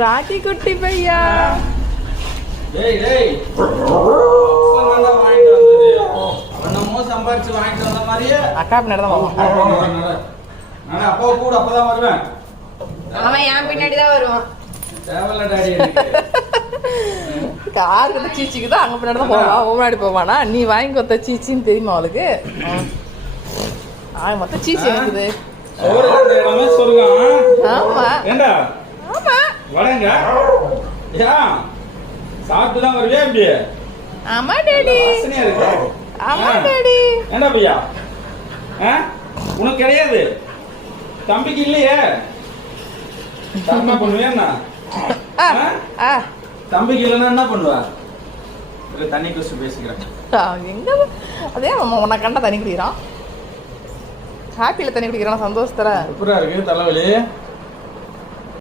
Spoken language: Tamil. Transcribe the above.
ராக்கி குட்டி பையா சம்பாரிச்சு வாங்கிட்டு வந்த மாதிரியே அக்கா பின்னாடி தான் அப்பாவை கூட அப்பதான் வருவேன். அவன் என் பின்னாடிதான் வருவான். தேவையில்ல டாடி. யாருக்கிட்ட சீச்சிக்குதோ அங்க பின்னாடி தான் போவான். முன்னாடி போவானா? நீ வாங்கி கொடுத்த சீச்சின்னு தெரியுமா அவளுக்கு? மொத்தம் சீச்சி இருக்குது. ஆமா ஏண்டா ஆமா வடங்க சாப்பிட்டுதான் வருவியா இப்படி? ஆமா டாடி. ஆமா டாடி. ஏண்டா பையா உனக்கு கிடையாது, தம்பிக்கு இல்லையே. என்ன பண்ணுவேன்னா தம்பிக்கு இல்லைன்னா என்ன பண்ணுவா? தண்ணி குடிச்சு பேசிக்கிறேன். எங்க அதே உன்னை கண்டா தண்ணி குடிக்கிறான். ஹாப்பியில தண்ணி குடிக்கிறான். சந்தோஷத்துல எப்படா இருக்கு தலைவலி?